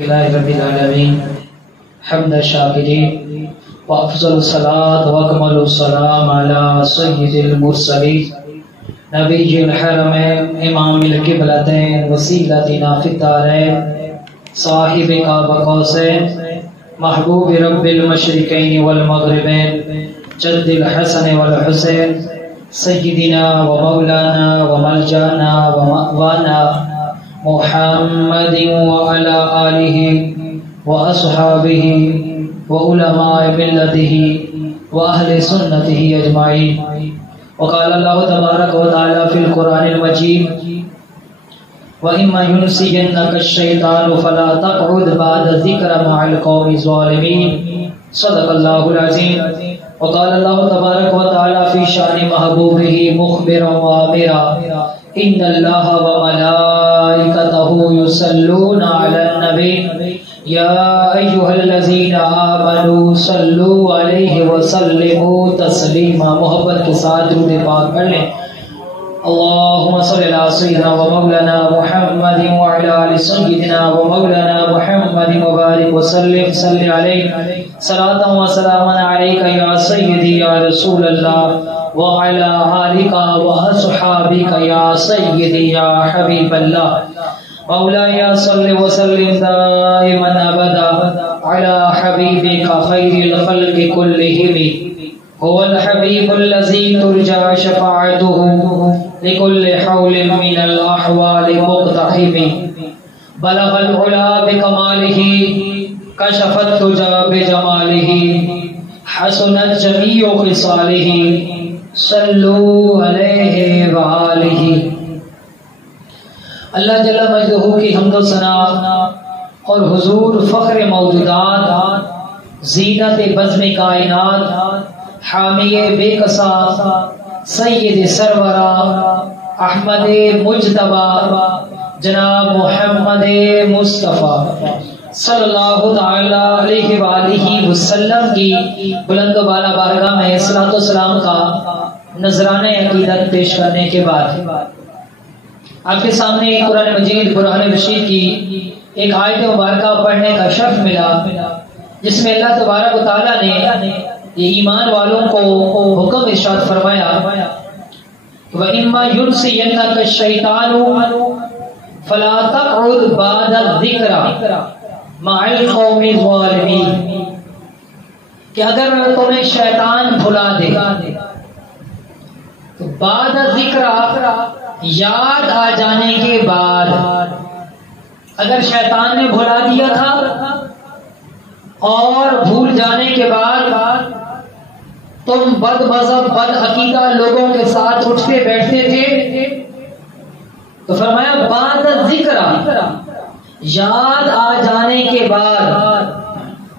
لله رب العالمين حمد الشاكرين وأفضل الصلاة وأكمل السلام على سيد المرسلين نبي الحرمين إمام القبلتين وسيلتنا في الدارين صاحب قاب قوسين محبوب رب المشرقين والمغربين جد الحسن والحسين سيدنا ومولانا وملجانا ومأوانا محمد وعلى آله وأصحابه وعلماء ملته وأهل سنته أجمعين. وقال الله تبارك وتعالى في القرآن المجيد وإما ينسينك الشيطان فلا تقعد بعد الذكر مع القوم الظالمين. صدق الله العظيم. وقال الله تبارك وتعالى في شأن محبوبه مخبرا وآمرا إن الله وملائكته يصلون على النبي يا أيها الذين آمنوا صلوا عليه وسلموا تسليما. محبت کے ساتھ درود پاک پڑھ لیں. اللهم صل على سيدنا ومولانا محمد وعلى آل سيدنا ومولانا محمد وبارك وسلم. صل عليه صلاة وسلاما عليك يا سيدي يا رسول الله وعلى آلك وأصحابك يا سيدي يا حبيب الله. مولاي صل وسلم دائما أبدا على حبيبك خير الخلق كلهم هو الحبيب الذي ترجى شفاعته لكل حول من الأحوال مقتحم. بلغ العلا بكماله كشف الدجى بجماله حسنت جميع خصاله صلو علیہ وآلہ. اللہ جل مجدہ کی حمد و ثنا اور حضور فخر موجودات زینت بزم کائنات حامی بے کسا سید سرورا احمد مجتبی جناب محمد مصطفیٰ صلی اللہ تعالی علیہ وآلہ وسلم کی بلند و بالا بارگاہ میں صلاۃ و سلام کا نذرانہ عقیدت پیش کرنے کے بعد آپ کے سامنے قرآن مجید برہان بشیر کی ایک آیت مبارکہ پڑھنے کا شرف ملا جس میں اللہ تبارک و تعالیٰ نے یہ ایمان والوں کو حکم ارشاد فرمایا وَإِمَّا يُنْسِيَنَّكَ الشَّيْطَانُ فَلَا تَقْعُدْ بَعْدَ الذِّكْرِ مع القوم الظالمین. کہ اگر تمہیں شیطان بھلا دے تو بعد ذکر یاد آ جانے کے بعد اگر شیطان نے بھلا دیا تھا اور بھول جانے کے بعد تم بد مذہب بد عقیدہ لوگوں کے ساتھ اٹھتے بیٹھتے تھے تو فرمایا بعد ذکر یاد آ جانے کے بعد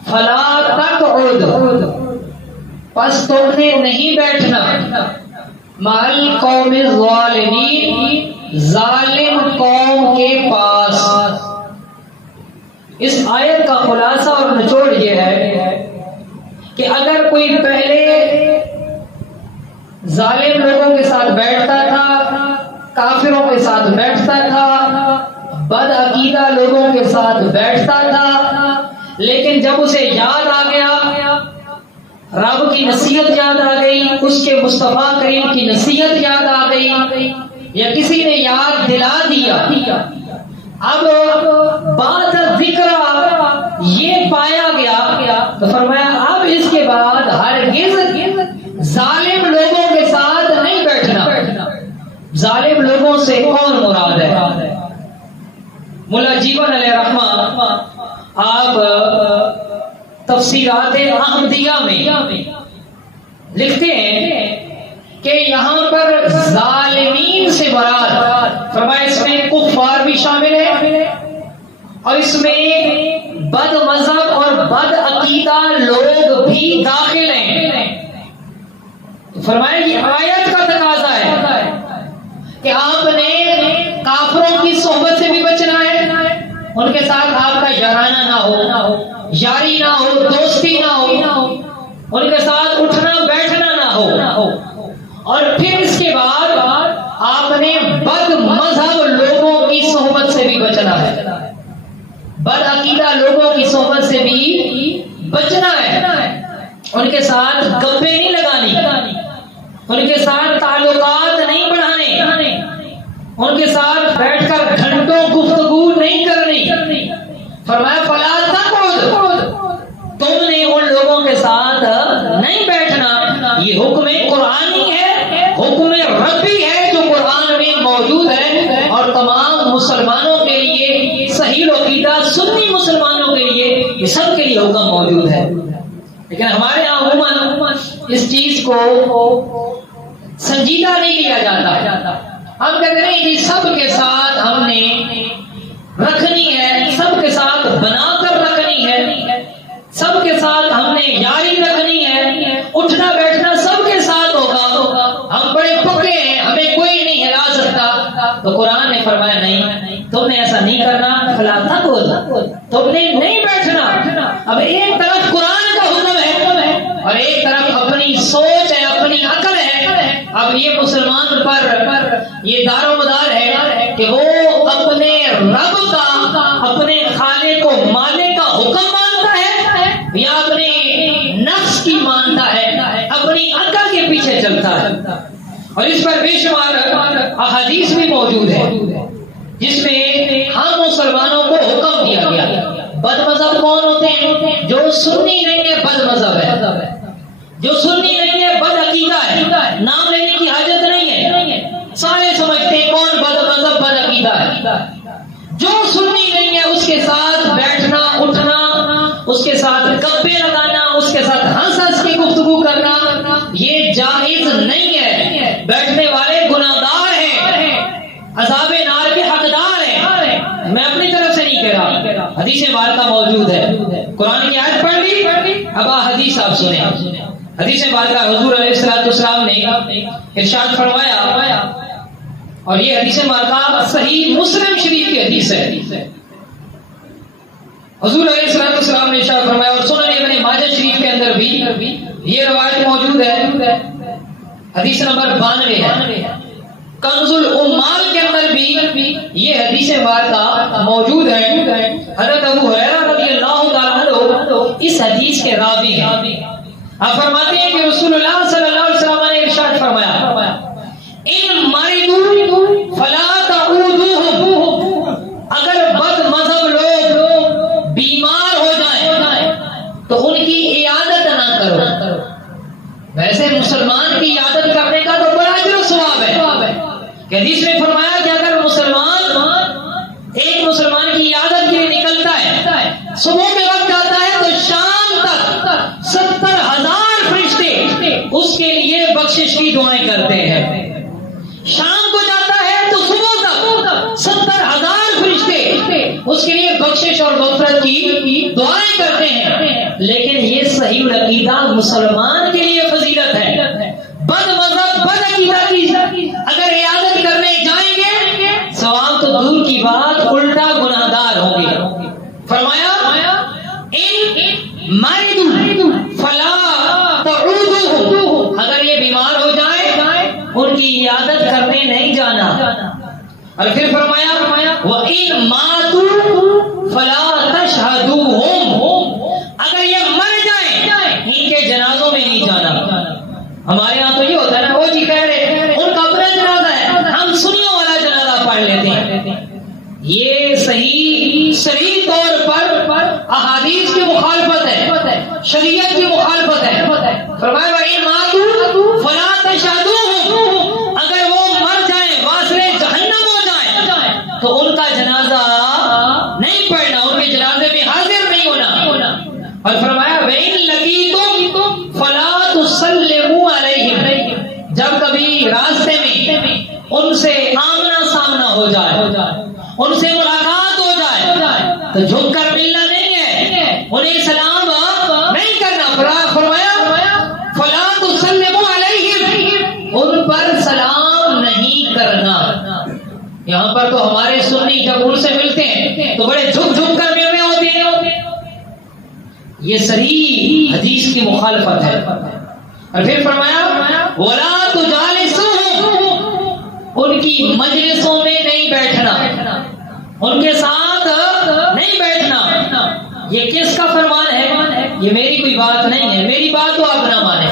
فلا تقعد پس تم نے نہیں بیٹھنا مع القوم الظالمین ظالم قوم کے پاس. اس آیت کا خلاصہ اور نچوڑ یہ ہے کہ اگر کوئی پہلے ظالم لوگوں کے ساتھ بیٹھتا تھا کافروں کے ساتھ بیٹھتا تھا بد عقیدہ لوگوں کے ساتھ بیٹھتا تھا لیکن جب اسے یاد آ گیا رب کی نصیحت یاد آ گئی اس کے مصطفیٰ کریم کی نصیحت یاد آ گئی یا کسی نے یاد دلا دیا اب بعد ذکر یہ پایا گیا تو فرمایا اب اس کے بعد ہرگز ظالم لوگوں کے ساتھ نہیں بیٹھنا. ظالم لوگوں سے کون مراد ہے؟ ملا جیون علیہ رحمہ آپ تفسیرات احمدیہ میں لکھتے ہیں کہ یہاں پر ظالمین سے مراد فرمایا اس میں کفار بھی شامل ہے اور اس میں بد مذہب اور بد عقیدہ لوگ بھی داخل ہیں. فرمایا یہ آیت کا تقاضا ہے کہ آپ نے کافروں کی صحبت سے بھی بچنا ہے ان کے ساتھ آپ کا یارانہ نہ ہو یاری نہ ہو دوستی نہ ہو ان کے ساتھ اٹھنا بیٹھنا نہ ہو اور پھر اس کے بعد آپ نے بد مذہب لوگوں کی صحبت سے بھی بچنا ہے. بدعقیدہ لوگوں کی صحبت سے بھی بچنا ہے، ان کے ساتھ گپیں نہیں لگانی، ان کے ساتھ تعلقات نہیں بڑھانے، ان کے ساتھ بیٹھ کر گھنٹوں گفتگو نہیں کرنی۔ فرمایا فلا تقعد، تم نے ان لوگوں کے ساتھ نہیں بیٹھنا۔ یہ حکم قرآنی ہے، حکم ربی ہے جو قرآن میں موجود ہے، اور تمام مسلمانوں کے لیے، صحیح عقیدہ سنی مسلمانوں کے لیے، یہ سب کے لیے حکم موجود ہے۔ لیکن ہمارے یہاں عموماً اس چیز کو سنجیدہ نہیں لیا جاتا۔ ہم کہتے ہیں کہ سب کے ساتھ ہم نے رکھنی ہے، سب کے ساتھ بنا کر رکھنی ہے، سب کے ساتھ ہم نے یاری رکھنی ہے، اٹھنا بیٹھنا سب کے ساتھ ہوگا، ہم بڑے پکے ہیں، ہمیں کوئی نہیں ہلا سکتا۔ تو قرآن نے فرمایا نہیں، تم نے ایسا نہیں کرنا، فلا تقعد، تم نے نہیں بیٹھنا۔ اب ایک طرف قرآن کا حکم ہے اور ایک طرف اپنی سوچ ہے، اپنی عقل ہے۔ اب یہ مسلمان پر یہ دار و مدار ہے کہ وہ اپنے رب کا، اپنے خالق و مالک کا حکم مانتا ہے یا اپنے نفس کی مانتا ہے، اپنی عقل کے پیچھے چلتا ہے۔ اور اس پر بے شمار احادیث بھی موجود ہے جس میں ہم مسلمانوں کو حکم دیا گیا۔ بد مذہب کون ہوتے ہیں؟ جو سنی نہیں ہے بد مذہب ہے، جو سنی نہیں ہے بد عقیدہ ہے، نام لینے کی حاجت نہیں ہے، سارے سمجھتے ہیں کون بد مذہب بد عقیدہ ہے۔ جو سنی نہیں ہے اس کے ساتھ بیٹھنا اٹھنا، اس کے ساتھ گپے لگانا، اس کے ساتھ ہنس ہنس کے گفتگو کرنا، یہ جائز نہیں ہے۔ بیٹھنے والے گناہگار ہیں، عذاب نار کے حقدار ہیں۔ میں اپنی طرف سے نہیں کہہ رہا، حدیث مبارکہ موجود ہے۔ قرآن کی آیت پڑھ لی، اب حدیث آپ سنیں۔ حدیث مبارکہ حضور علیہ السلام نے ارشاد فرمایا، اور یہ حدیث مبارکہ صحیح مسلم شریف کی حدیث ہے۔ حضور علیہ السلام نے ارشاد فرمایا، اور سنن ابن ماجہ شریف کے اندر بھی یہ روایت موجود ہے، حدیث نمبر 92 ہے۔ کنز العمال کے اندر بھی یہ حدیث مبارکہ موجود ہے۔ حضرت ابو ہریرہ رضی اللہ تعالی عنہ اس حدیث کے راوی ہیں۔ آپ فرماتے ہیں کہ رسول اللہ صلی اللہ علیہ وسلم نے ارشاد فرمایا، ان مرضوا فلا تعودوهم، اگر بد مذہب لوگ بیمار ہو جائیں تو ان کی عیادت نہ کرو۔ ویسے مسلمان کی عیادت کرنے کا تو بڑا اجر و ثواب ہے، کہ حدیث میں فرمایا کہ اگر ایک مسلمان کی عیادت کے لیے نکلتا ہے، صبح کے وقت جاتا ہے تو شام تک 70,000 فرشتے اس کے لیے بخشش کی دعائیں کرتے ہیں۔ شام کو جاتا ہے تو صبح تک 70,000 فرشتے اس کے لیے بخشش اور مغفرت کی دعائیں کرتے ہیں۔ لیکن یہ صحیح العقیدہ مسلمان کے لیے فضیلت ہے۔ بد مذہب بد عقیدہ کی اگر عیادت کرنے جائیں گے، ثواب تو دور کی بات، الٹا گناہگار ہوں گے۔ فرمایا ان مرضوا فلا تعودوهم، اگر یہ بیمار ہو جائے ان کی عیادت کرنے نہیں جانا۔ اور پھر فرمایا وَإِن مَاتُوا فَلَا تَشْهَدُوهُمْ، اگر یہ مر جائیں ان کے جنازوں میں نہیں جانا۔ ہمارے ہاں تو یہ ہوتا ہے نا، وہ جی کہہ رہے ان کا اپنا جنازہ ہے، ہم سنیوں والا جنازہ پڑھ لیتے ہیں۔ یہ صحیح طور پر احادیث کی مخالفت ہے، شریعت کی مخالفت ہے۔ فرمایا وَإِن مَاتُوا فَلَا تَشْهَدُوهُمْ، اگر وہ مر جائیں واصل جہنم ہو جائیں تو ان کا جنازہ نہیں پڑھنا، ان کے جنازے میں حاضر نہیں ہونا۔ اور فرمایا وَإِن لَقِيتُمْ فَلَا تُسَلِّمُوا عَلَيْهِمْ، جب کبھی راستے میں ان سے آمنا سامنا ہو جائے، ان سے ملاقات ہو جائے تو جھک کر ملنا نہیں ہے، انہیں سلام نہیں کرنا۔ فرمایا فَلَا تُسَلِّمُوا عَلَيْهِمْ، ان پر سلام نہیں کرنا۔ یہاں پر تو ہمارے سنی جب ان سے ملتے ہیں تو بڑے جھک جھک کر مل رہے ہوتے ہیں۔ یہ صحیح حدیث کی مخالفت ہے۔ اور پھر فرمایا وَلَا تُجَالِسُوهُمْ، ان کی مجلسوں میں نہیں بیٹھنا، ان کے ساتھ نہیں بیٹھنا۔ یہ کس کا فرمان ہے؟ یہ میری کوئی بات نہیں ہے، میری بات تو آپ نہ مانیں،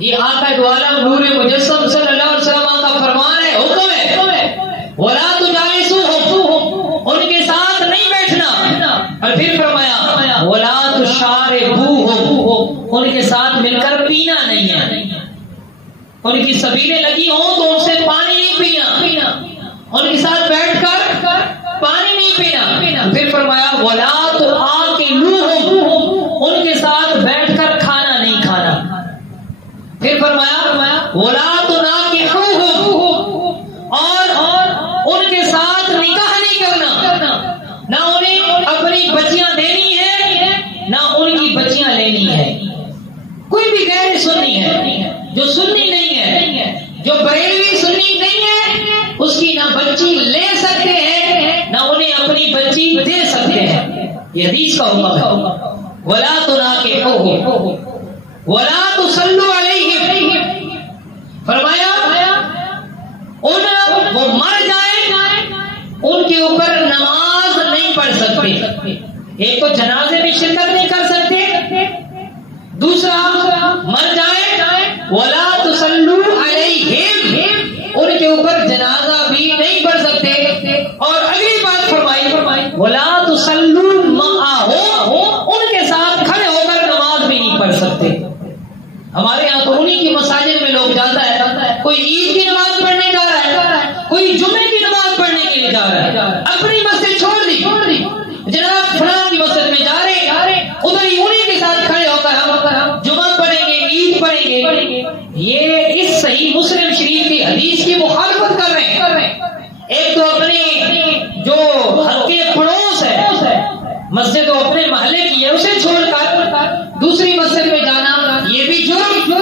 یہ آقا دو عالم نور مجسم صلی اللہ علیہ وسلم کا فرمان ہے، حکم ہے، وَلَا تُجَالِسُوهُمْ، ان کے ساتھ نہیں بیٹھنا، اور پھر فرمایا وَلَا تُشَارِبُوهُمْ، ان کے ساتھ مل کر پینا نہیں ہے، ان کی سبیلیں لگی ہوں تو ان سے پانی نہیں پینا، ان کے ساتھ بیٹھ کر پانی نہیں پینا، پھر فرمایا وَلَا تُآكِلُوهُمْ، ان کے ساتھ بیٹھ کر کھانا نہیں کھانا، پھر فرمایا وَلَا تُنَاكِحُوهُمْ، اور ان کے ساتھ نکاح نہیں کرنا، نہ انہیں اپنی بچیاں دینی ہے نہ ان کی بچیاں لینی ہے، کوئی بھی غیر سنی ہے جو سنی نہیں ہے، جو بریلوی سنی نہیں ہے، اس کی نہ بچی لے سکتے ہیں نہ انہیں اپنی بچی دے سکتے ہیں، یہ حدیث کا حکم ہے، وَلَا تُنَاكِحُوهُمْ وَلَا تُصَلُّوا عَلَيْهِمْ، فرمایا وہ مر جائیں ان کے اوپر نماز نہیں پڑھ سکتے، ایک تو جنازے میں شرکت نہیں کر سکتے، دوسرا مر جائیں وَلَا تُصَلُّوا عَلَيْهِمْ، ان کے اوپر جنازہ بھی نہیں پڑھ سکتے، اور اگلی بات فرمائی وَلَا تُصَلُّوا مَعَهُمْ، ان کے ساتھ کھڑے ہو کر نماز بھی نہیں پڑھ سکتے۔ ہمارے یہاں تو انہی کی مساجد میں لوگ جاتا ہے، کوئی عید کی نماز پڑھنے جا رہا ہے، کوئی جمعے کی نماز پڑھنے کے لیے جا رہا ہے، اپنی مسجد چھوڑ دی، جناب فلاں کی مسجد میں جا رہے، ادھر ہی انہی کے ساتھ کھڑے ہو کر ہم جمعہ پڑھیں گے، عید پڑھیں گے، یہ اس صحیح مسلم شریف کی حدیث کی مخالفت کر رہے ہیں۔ ایک تو اپنے جو حق کے پڑوس ہے، مسجد تو اپنے محلے کی ہے، اسے چھوڑ کر دوسری مسجد میں جانا یہ بھی جرم،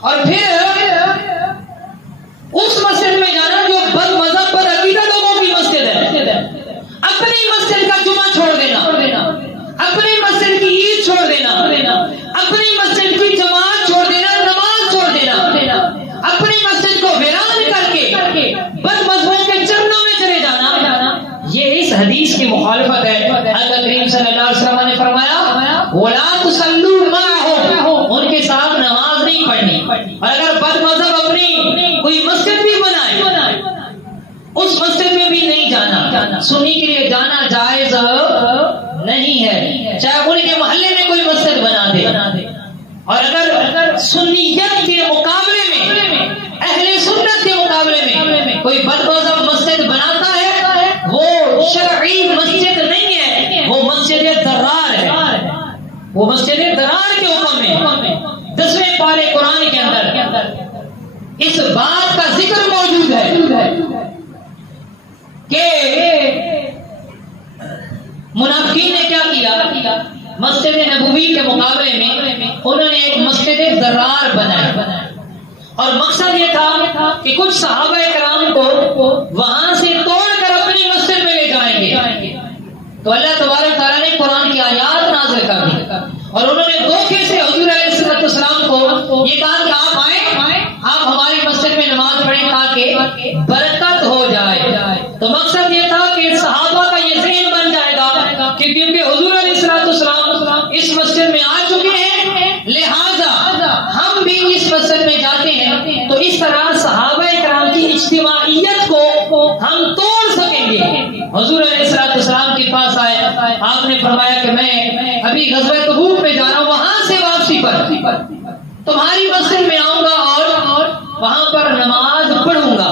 اور پھر اس مسجد میں جانا جو بد مذہب بد عقیدہ لوگوں کی مسجد ہے، اپنی مسجد کا جمعہ چھوڑ دینا، اپنی مسجد کی عید چھوڑ دینا، اپنی مسجد کی جماعت چھوڑ دینا، نماز چھوڑ دینا، اپنی مسجد کو ویران کر کے بد مذہبوں کے چرنوں میں چلے جانا، یہ اس حدیث کی مخالفت ہے۔ آقا کریم صلی اللہ علیہ وسلم نے فرمایا وَلَا تُصَلُّوا مَعَهُمْ، ان کے ساتھ نماز نہیں پڑھنی، اور اگر بد مذہب اپنی کوئی مسجد بھی بنائے اس مسجد میں بھی نہیں جانا، سنی کے لیے جانا جائز نہیں ہے، چاہے ان کے محلے میں کوئی مسجد بنا دے، اور اگر سنیت کے مقابلے میں اہل سنت کے مقابلے میں کوئی بد مذہب مسجد بناتا ہے، وہ شرعی مسجد نہیں ہے، وہ مسجد ضرار ہے، وہ مسجد ضرار کے حکم میں 10ویں پارے قرآن کے اندر اس بات کا ذکر موجود ہے کہ منافقین نے کیا کیا، مسجد نبوی کے مقابلے میں انہوں نے ایک مسجد ضرار بنایا، اور مقصد یہ تھا کہ کچھ صحابہ کرام کو وہاں سے توڑ کر اپنی مسجد میں لے جائیں گے، تو اللہ تبارک تعالیٰ نے قرآن کی آیات نازل کر دی، اور انہوں نے دھوکے سے حضور علیہ السلام کو یہ کہا کہ آپ آئیں، آپ ہماری مسجد میں نماز پڑھیں تاکہ برکت ہو جائے، تو مقصد یہ تھا کہ صحابہ کا یہ ذہن بن جائے گا کہ کیونکہ حضور علیہ السلام اس مسجد میں آ چکے ہیں، لہذا ہم بھی اس مسجد میں جاتے ہیں، تو اس طرح صحابہ کرام کی اجتماعیت کو ہم توڑ سکیں گے۔ حضور علیہ السلام کے پاس آئے، آپ نے فرمایا کہ میں ابھی غزوہ تبوک میں جا رہا ہوں، وہاں سے واپسی پر تمہاری مسجد میں آؤں گا اور وہاں پر نماز پڑھوں گا۔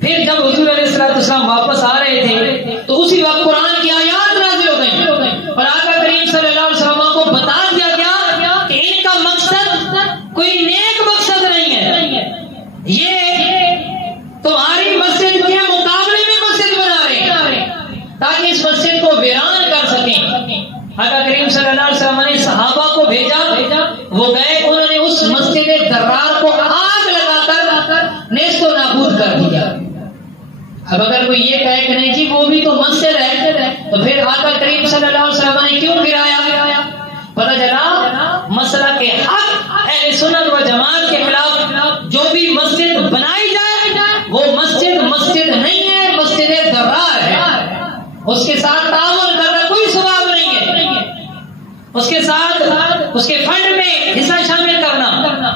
پھر جب حضور علیہ السلام واپس آ رہے تھے تو اسی وقت قرآن کی آیات نازل ہو گئی، اور آقا کریم صلی اللہ علیہ وسلم کو بتا دیا گیا کہ ان کا مقصد کوئی نیک مقصد نہیں ہے، یہ تمہاری مسجد کے مقابلے میں مسجد بنا رہے تاکہ اس مسجد کو ویران کر سکیں۔ آقا کریم صلی اللہ علیہ وسلم نے صحابہ کو بھیجا، وہ گئے، انہوں نے اس مسجد ضرار کو آگ لگا کر نیست و نابود کر دیا۔ اب اگر کوئی یہ کہے کہ نہیں جی وہ بھی تو مسجد ہے، تو پھر آقا کریم صلی اللہ علیہ وسلم نے کیوں گرایا؟ پتہ چلا مسئلہ کے حق اہل سنت و جماعت کے خلاف جو بھی مسجد بنائی جائے وہ مسجد نہیں ہے، مسجد ضرار ہے، اس کے ساتھ تعاون کرنا کوئی ثواب نہیں اس کے ساتھ اس کے فنڈ میں حصہ شامل کرنا،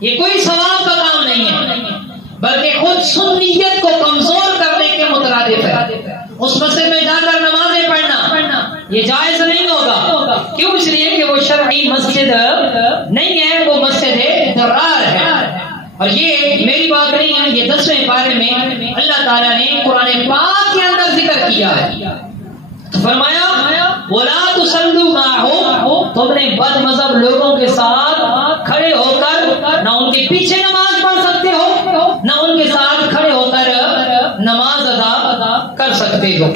یہ کوئی ثواب کا کام نہیں ہے، بلکہ خود سنیت کو کمزور کرنے کے مترادف ہے۔ اس مسجد میں جا کر نمازیں پڑھنا یہ جائز نہیں ہوگا، کیوں؟ اس لیے کہ وہ شرعی مسجد نہیں ہے، وہ مسجد ضرار ہے۔ اور یہ میری بات نہیں ہے، یہ 10ویں پارے میں اللہ تعالیٰ نے قرآن پاک کے اندر ذکر کیا ہے، فرمایا وَلَا تُصَلُّوا مَعَهُمْ، تم نے بد مذہب لوگوں کے ساتھ کھڑے ہو کر نہ ان کے پیچھے نماز پڑھ سکتے ہو، نہ ان کے ساتھ کھڑے ہو کر نماز ادا کر سکتے ہو۔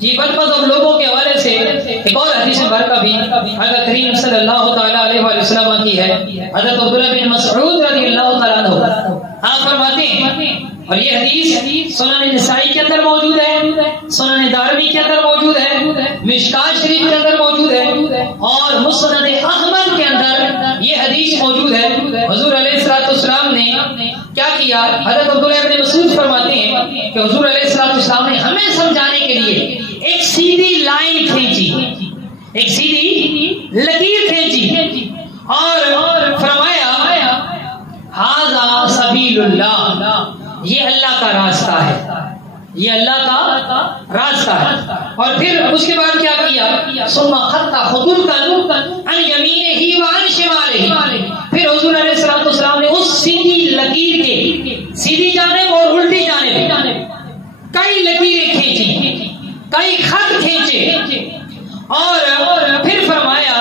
یہ بد مذہب لوگوں کے حوالے سے ایک اور حدیث مبارکہ بھی حضرت کریم صلی اللہ تعالیٰ علیہ وسلم کی ہے۔ حضرت عبداللہ بن مسعود رضی اللہ تعالیٰ عنہ آپ فرماتے ہیں، اور یہ حدیث سنن نسائی کے اندر موجود ہے، سنن دارمی کے اندر موجود ہے، مشکات شریف کے اندر موجود ہے، اور مسند احمد کے اندر یہ حدیث موجود ہے۔ حضور علیہ الصلوۃ والسلام نے کیا کیا؟ حضرت عبداللہ بن مسعود فرماتے ہیں کہ حضور علیہ الصلوۃ والسلام نے ہمیں سمجھانے کے لیے ایک سیدھی لائن کھینچی، ایک سیدھی لکیر کھینچی، اور فرمایا ھذا سبیل اللہ، یہ اللہ کا راستہ ہے، یہ اللہ کا راستہ ہے۔ اور پھر اس کے بعد کیا کیا؟ ثم خط خطوطا عن یمینہ وعن شمالہ، پھر حضور علیہ الصلوۃ والسلام نے اس سیدھی لکیر کے سیدھی جانب اور الٹی جانب کئی لکیریں کھینچی، کئی خط کھینچے، اور پھر فرمایا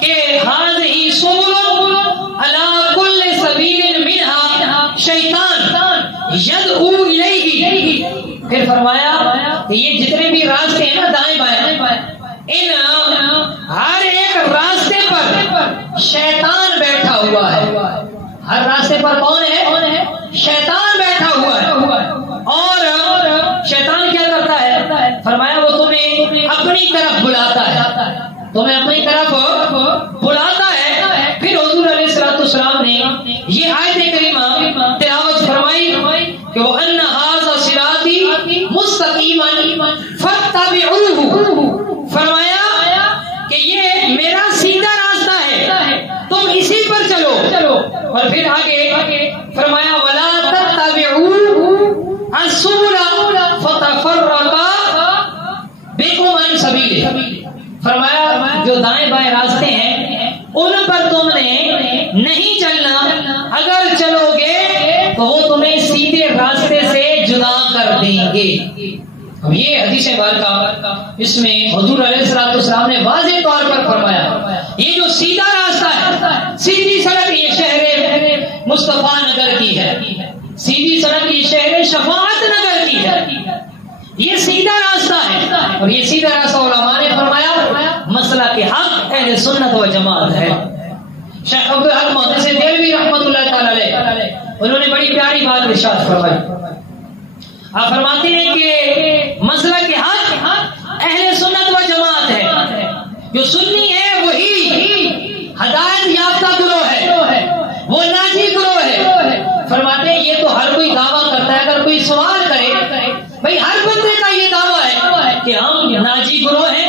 کہ ھذہ سبل علی کل سبیل منھا شیطان یدعو الیہ، پھر فرمایا کہ یہ جتنے بھی راستے ہیں نا دائیں بائیں، ان ہر ایک راستے پر شیطان بیٹھا ہوا ہے۔ ہر راستے پر کون ہے؟ شیطان بیٹھا ہوا ہے، اور شیطان کیا کرتا ہے؟ فرمایا وہ تمہیں اپنی طرف بلاتا ہے، تمہیں اپنی طرف بلاتا ہے۔ پھر حضور علیہ الصلوۃ والسلام نے یہ آیت کریمہ تلاوت فرمائی کہ وَأَنَّ هَذَا صِرَاطِي مُسْتَقِيمًا فَاتَّبِعُوهُ، فرمایا کہ یہ میرا سیدھا راستہ ہے، تم اسی پر چلو۔ اور پھر آگے فرمایا وَلَا تَتَّبِعُوا السُّبُلَ فَتَفَرَّقَ بِكُمْ عَنْ سَبِيلِهِ، فرمایا جو دائیں بائیں راستے ہیں ان پر تم نے نہیں چلنا، اگر چلو گے تو وہ تمہیں سیدھے راستے سے جدا کر دیں گے۔ اب یہ حدیث مبارکہ اس میں حضور علیہ الصلوۃ والسلام نے واضح طور پر فرمایا یہ جو سیدھا راستہ ہے، سیدھی سڑک یہ شہر مصطفیٰ نگر کی ہے، سیدھی سڑک یہ شہر شفاعت نگر کی ہے، یہ سیدھا راستہ ہے۔ اور یہ سیدھا راستہ علماء نے فرمایا مسئلہ کے حق اہل سنت و جماعت ہے۔ شیخ عبدالحق محدث دہلوی رحمۃ اللہ تعالی علیہ انہوں نے بڑی پیاری بات ارشاد فرمائی، آپ فرماتے ہیں کہ مسئلہ کے حق اہل سنت و جماعت ہے، جو سنی ہے وہی ہدایت یافتہ گروہ ہے، وہ ناجی گروہ ہے۔ فرماتے ہیں یہ تو ہر کوئی دعویٰ کرتا ہے، اگر کوئی سوال کرے بھائی ہر بندے کا یہ دعویٰ ہے کہ ہم ناجی گروہ ہیں،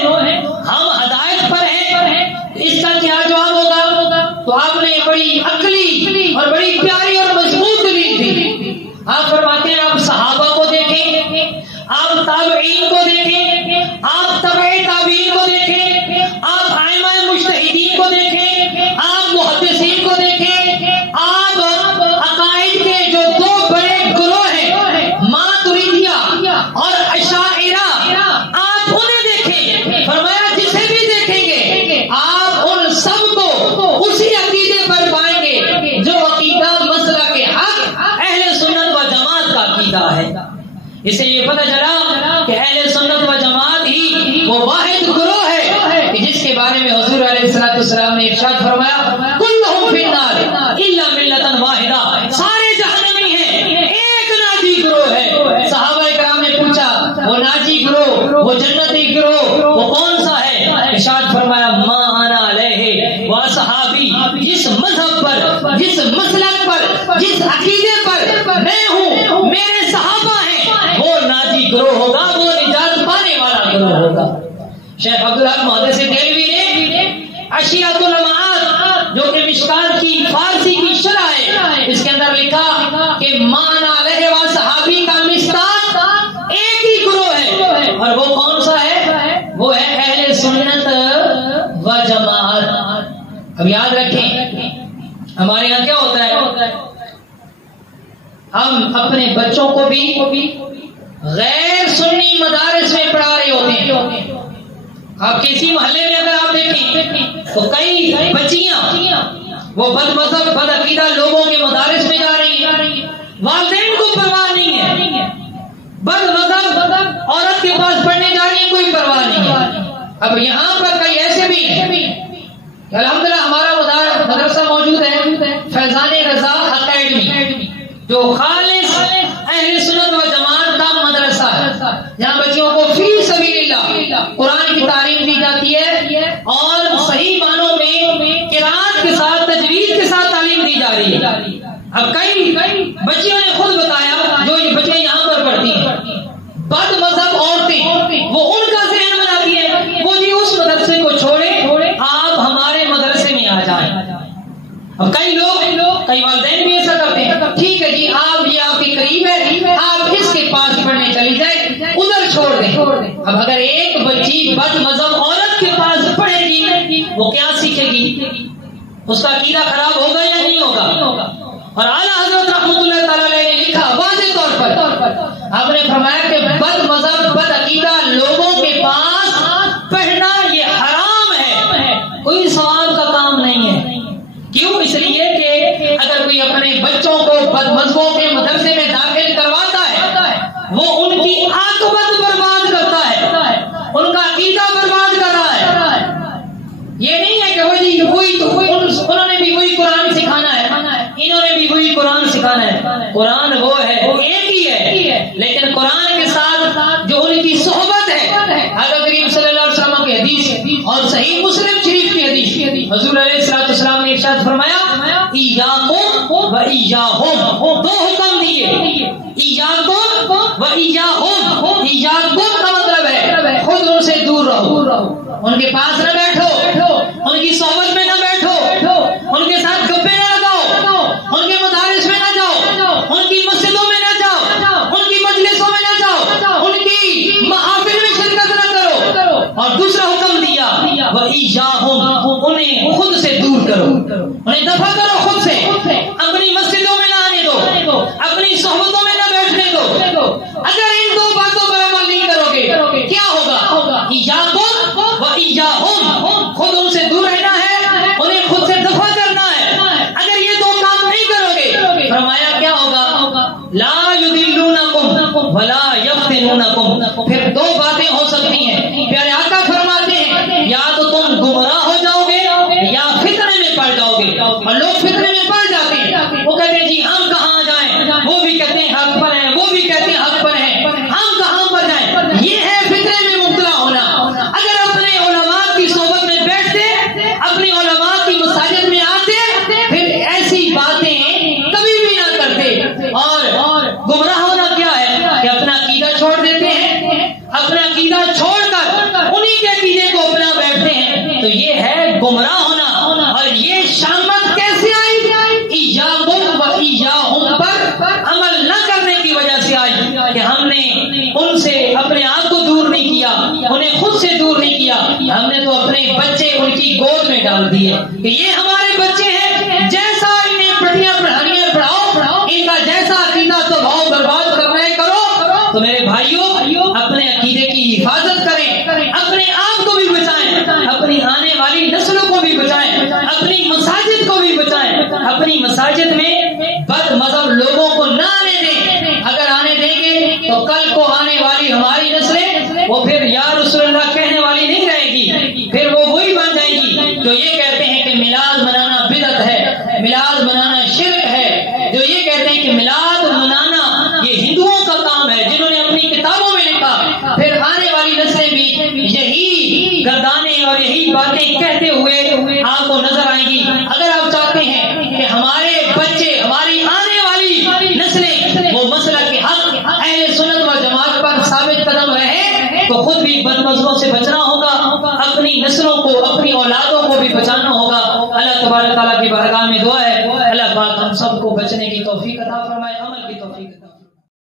ہم ہدایت پر ہیں، اس کا کیا جواب ہوگا؟ تو آپ نے بڑی عقلی اور بڑی پیاری اور مضبوط دلیل دی۔ آپ فرماتے ہیں آپ صحابہ کو دیکھیں، آپ تابعین کو دیکھیں، آپ تبع تابعین کو دیکھیں، آپ ائمہ مجتہدین کو دیکھیں، آپ محدثین کو دیکھیں، آپ عقائد کے جو دو بڑے گروہ ہیں ماتریدیہ اور اشاعرہ، آپ انہیں دیکھیں۔ فرمایا جسے بھی دیکھیں گے آپ ان سب کو اسی عقیدے پر پائیں گے جو عقیدہ مسلک کے حق اہل سنت و جماعت کا عقیدہ ہے۔ اس سے یہ پتہ چلا کہ اہل سنت و جماعت ہی وہ واحد گروہ ہے کہ جس کے بارے میں حضور علیہ الصلوۃ والسلام نے ارشاد فرمایا کلہم فی النار الا ملۃ واحدہ، سارے جہنمی ہیں، ایک ناجی گروہ ہے۔ صحابہ کرام نے پوچھا وہ ناجی گروہ، وہ جنتی گروہ وہ کون سا ہے؟ ارشاد فرمایا ما انا علیہ و صحابی، جس مذہب پر، جس مسلک پر، جس عقیدے پر میں ہوں، میرے صحابہ ہیں، وہ ناجی گروہ ہوگا، وہ نجات پانے والا گروہ ہوگا۔ شیخ عبدالحق محدث دہلوی نے اشیات المعاد جو کہ مشکات کی فارسی کی شرح ہے، اس کے اندر لکھا کہ مانا لہوا صحابی کا مصداق ایک ہی گروہ ہے، اور وہ کون سا ہے؟ وہ ہے اہل سنت و جماعت۔ اب یاد رکھیں ہمارے یہاں کیا ہوتا ہے، ہم اپنے بچوں کو بھی غیر سنی مدارس میں پڑھا رہے ہوتے ہیں۔ آپ کسی محلے میں اگر آپ دیکھیں تو کئی بچیاں وہ بد مذہب بد عقیدہ لوگوں کے مدارس میں جا رہی ہیں، والدین کو پرواہ نہیں ہے، بد مذہب عورت کے پاس پڑھنے جا رہی ہیں، کوئی پرواہ نہیں ہے۔ اب یہاں پر کئی ایسے بھی ہیں، الحمدللہ ہمارا مدرسہ موجود ہے فیضان رضا اکیڈمی، جو خالص اہل سنت و جماعت کا مدرسہ ہے، جہاں بچیوں کو فی سبیل اللہ قرآن کی تعلیم دی جاتی ہے اور صحیح معنوں میں قرات کے ساتھ تجوید کے ساتھ تعلیم دی جا رہی ہے۔ اب کئی بچیوں نے خود بتایا، جو بچے یہاں پر پڑھتی ہیں، بد مذہب عورتیں وہ ان کا ذہن بناتی ہیں، وہ جی اس مدرسے کو چھوڑے آپ ہمارے مدرسے میں آ جائیں۔ اب کئی والدین بھی ایسا کرتے ہیں، ٹھیک ہے جی آپ یہ آپ کے قریب ہے، آپ اس کے پاس پڑھنے چلی جائے، ادھر چھوڑ دیں۔ اب اگر ایک بچی بد مذہب عورت کے پاس پڑھے گی وہ کیا سیکھے گی؟ اس کا عقیدہ خراب ہوگا یا نہیں ہوگا؟ اور اعلیٰ حضرت رحمۃ اللہ تعالی علیہ نے لکھا واضح طور پر، آپ نے فرمایا کہ بد مذہب بد عقیدہ لوگوں کے پاس پڑھنا یہ حرام ہے، کوئی ثواب کا کام نہیں ہے۔ کیوں؟ اس لیے کہ اگر کوئی اپنے بچوں کو بد مذہبوں کے مدرسے میں داخل کرواتا ہے، وہ ان کی عاقبت برباد کرتا ہے، ان کا عقیدہ برباد کر رہا ہے۔ یہ نہیں ہے کہ انہوں نے بھی وہی قرآن سکھانا ہے، انہوں نے بھی وہی قرآن سکھانا ہے۔ قرآن وہ ہے، ایک ہی ہے، لیکن قرآن کے ساتھ جو ان کی صحبت ہے، حضرت کریم صلی اللہ علیہ وسلم کی حدیث اور صحیح مسلم شریف کی حدیث، حضور علیہ السلام نے ارشاد فرمایا ایاکم و ایاہم، دو حکم دیے، ایاکم و ایاہم۔ ایاکم کا مطلب ہے خود ان سے دور رہو، ان کے پاس نہ بیٹھو، ان کی صحبت میں نہ بیٹھو، ان کے ساتھ گپے نہ لگاؤ، ان کے مدارس میں نہ جاؤ، ان کی مسجدوں میں نہ جاؤ، ان کی مجلسوں میں نہ جاؤ، ان کی محافل میں شرکت نہ کرو۔ اور دوسرا حکم دیا وَإِيَّاهُمْ، انہیں خود سے دور کرو، انہیں دفع کرو خود سے، اپنی مسجدوں میں نہ آنے دو، اپنی صحبتوں میں نہ بیٹھنے دو۔ اگر ان دو باتوں پر عمل نہیں کرو گے کیا ہوگا؟ ایاکم و ایاہم، خود ان سے دور رہنا ہے، انہیں خود سے دفع کرنا ہے۔ اگر یہ دو کام نہیں کرو گے، فرمایا کیا ہوگا؟ لا یضلونکم ولا یفتنونکم، پھر دو باتیں ہو سکتی ہیں۔ پیارے آقا فرماتے ہیں یا تو تم گمراہ ہو جاؤ گے یا فتنے میں پڑ جاؤ گے، اور لوگ فتنے میں پڑ جاتے ہیں، وہ کہتے ہیں جی ہم کہاں جائیں، وہ بھی کہتے ہیں حق پر ہیں، وہ بھی کہتے ہیں حق پر ہیں، ہم کہاں پر جائیں؟ یہ ہے فتنے میں مبتلا ہونا۔ اگر اپنے علماء کی صحبت میں بیٹھتے، اپنی علماء کی مساجد میں آتے، پھر ایسی باتیں کبھی بھی نہ کرتے۔ اور گمراہ ہونا کیا ہے کہ اپنا عقیدہ چھوڑ دیتے ہیں، اپنا عقیدہ چھوڑ کر انہی کے عقیدے کو اپنا بیٹھتے ہیں، تو یہ ہے گمراہ ہونا۔ اور یہ شامت کیسے آئی؟ ایاکم و ایاہم پر عمل نہ کرنے کی وجہ سے آئی کہ ہم نے ان سے اپنے آپ کو دور نہیں کیا، انہیں خود سے دور نہیں کیا، ہم نے تو اپنے بچے ان کی گود میں ڈال دیے کہ یہ ہمارے بچے ہیں، جیسا انہیں پڑھیاں پڑھانیاں پڑھاؤ، ان کا جیسا عقیدہ تو بھاؤ برباد کرنا ہے کرو۔ تو میرے بھائیوں اپنے عقیدے کی حفاظت کریں، اپنے آپ کو بھی بچائیں، اپنی آنے والی نسلوں کو بھی بچائیں، اپنی مساجد کو بھی بچائیں، اپنی مساجد میں بد مذہب لوگوں کو نہ آنے دیں۔ اگر آنے دیں گے تو کل کو آنے والی ہماری نسلیں وہ پھر یا رسول اللہ کہنے والی نہیں رہے گی، پھر وہ وہی بن جائے گی جو یہ کہتے ہیں کہ میلاد منانا بدعت ہے، میلاد منانا شرک ہے، جو یہ کہتے ہیں کہ میلاد منانا یہ ہندوؤں کا کام ہے، جنہوں نے اپنی کتابوں میں لکھا۔ پھر آنے والی نسلیں بھی یہی گردانے اور یہی باتیں کہتے ہوئے آپ کو نظر آئیں گی۔ اگر آپ چاہتے ہیں کہ ہمارے بچے، ہماری آنے والی نسلیں وہ مسلک کے حق اہل سنت و جماعت پر ثابت قدم رہے، تو خود بھی بد مذہبوں سے بچنا ہوگا، اپنی نسلوں کو، اپنی اولادوں کو کو بھی بچانا ہوگا۔ اللہ تبارک تعالیٰ کی بارگاہ میں دعا ہے اللہ پاک ہم سب کو بچنے کی توفیق عطا فرمائے، عمل کی توفیق عطا فرمائے۔